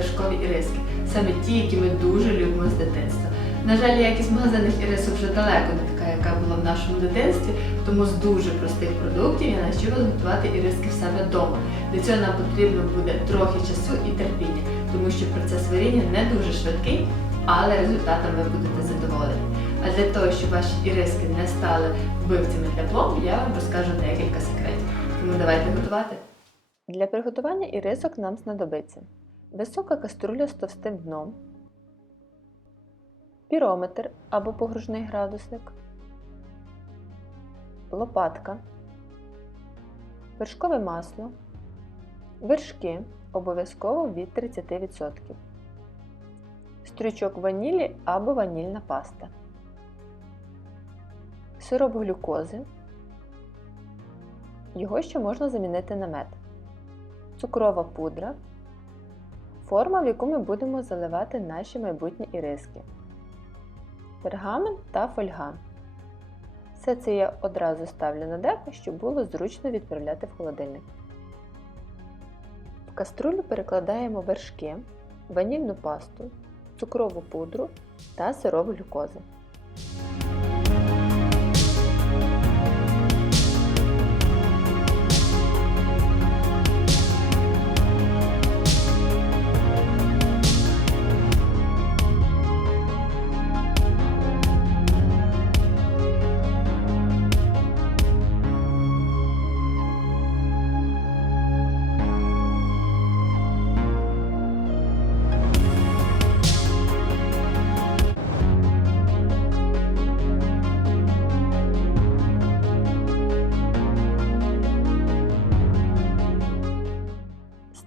вершкові іриски. Саме ті, які ми дуже любимо з дитинства. На жаль, якість магазинних ірисок вже далеко не така, яка була в нашому дитинстві, тому з дуже простих продуктів я навчу вас готувати іриски в себе вдома. Для цього нам потрібно буде трохи часу і терпіння, тому що процес варіння не дуже швидкий, але результатом ви будете задоволені. А для того, щоб ваші іриски не стали вбивцями для пломб, я вам розкажу декілька секретів. Тому давайте готувати. Для приготування ірисок нам знадобиться висока каструля з товстим дном, пірометр або погружний градусник, лопатка, вершкове масло, вершки. Обов'язково від 30%, стрючок ванілі або ванільна паста, сироп глюкози. Його ще можна замінити на мед, цукрова пудра, форма, в яку ми будемо заливати наші майбутні іриски, пергамент та фольга. Все це я одразу ставлю на деко, щоб було зручно відправляти в холодильник. В каструлю перекладаємо вершки, ванільну пасту, цукрову пудру та сироп глюкози.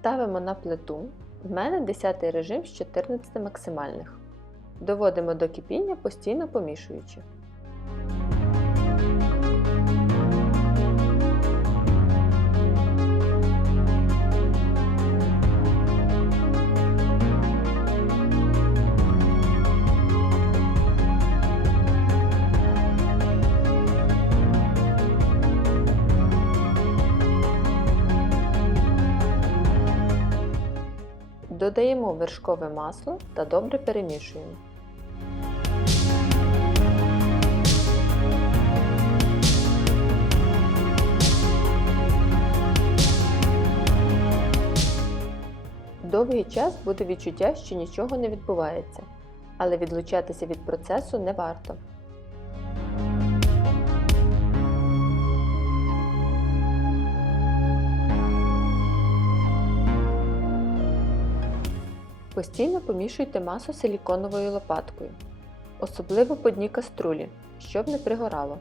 Ставимо на плиту. В мене 10 режим з 14 максимальних. Доводимо до кипіння, постійно помішуючи. Додаємо вершкове масло та добре перемішуємо. Довгий час буде відчуття, що нічого не відбувається, але відлучатися від процесу не варто. Постійно помішуйте масу силіконовою лопаткою, особливо по дні каструлі, щоб не пригорало.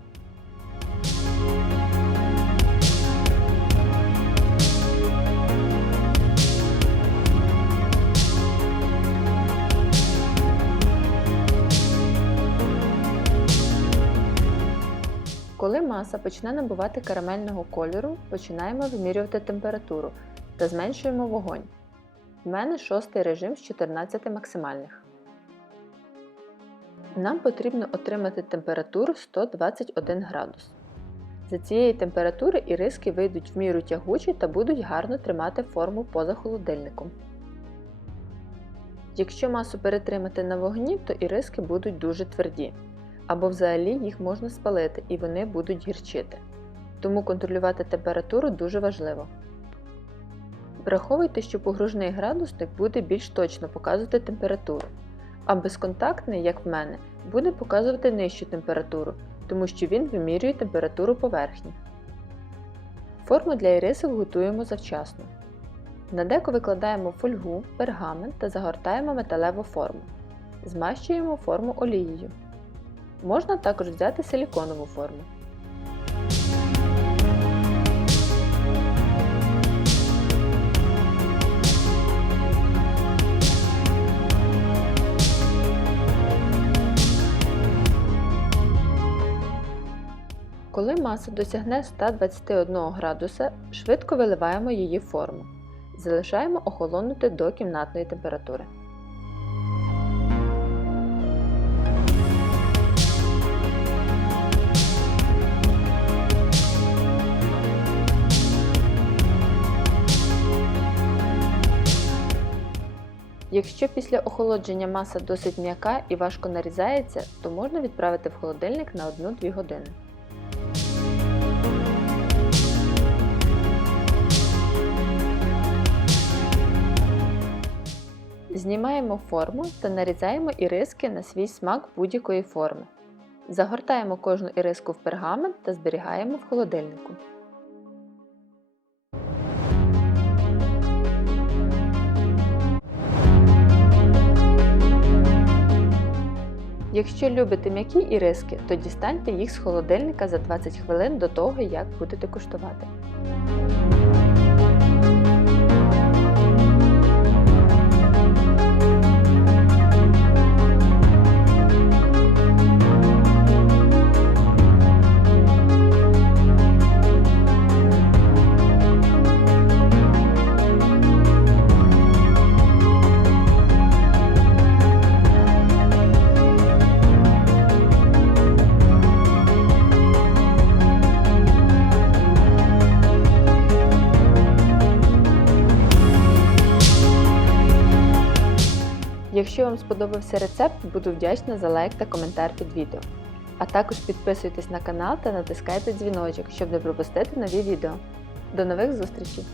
Коли маса почне набувати карамельного кольору, починаємо вимірювати температуру та зменшуємо вогонь. У мене шостий режим з 14 максимальних. Нам потрібно отримати температуру 121 градус. За цієї температури іриски вийдуть в міру тягучі та будуть гарно тримати форму поза холодильником. Якщо масу перетримати на вогні, то іриски будуть дуже тверді, або взагалі їх можна спалити і вони будуть гірчити. Тому контролювати температуру дуже важливо. Враховуйте, що погружний градусник буде більш точно показувати температуру, а безконтактний, як в мене, буде показувати нижчу температуру, тому що він вимірює температуру поверхні. Форму для ірисок готуємо завчасно. На деко викладаємо фольгу, пергамент та загортаємо металеву форму. Змащуємо форму олією. Можна також взяти силіконову форму. Маса досягне 121 градуса, швидко виливаємо її в форму. Залишаємо охолонути до кімнатної температури. Якщо після охолодження маса досить м'яка і важко нарізається, то можна відправити в холодильник на 1-2 години. Знімаємо форму та нарізаємо іриски на свій смак будь-якої форми. Загортаємо кожну іриску в пергамент та зберігаємо в холодильнику. Якщо любите м'які іриски, то дістаньте їх з холодильника за 20 хвилин до того, як будете куштувати. Якщо вам сподобався рецепт, буду вдячна за лайк та коментар під відео. А також підписуйтесь на канал та натискайте дзвіночок, щоб не пропустити нові відео. До нових зустрічей!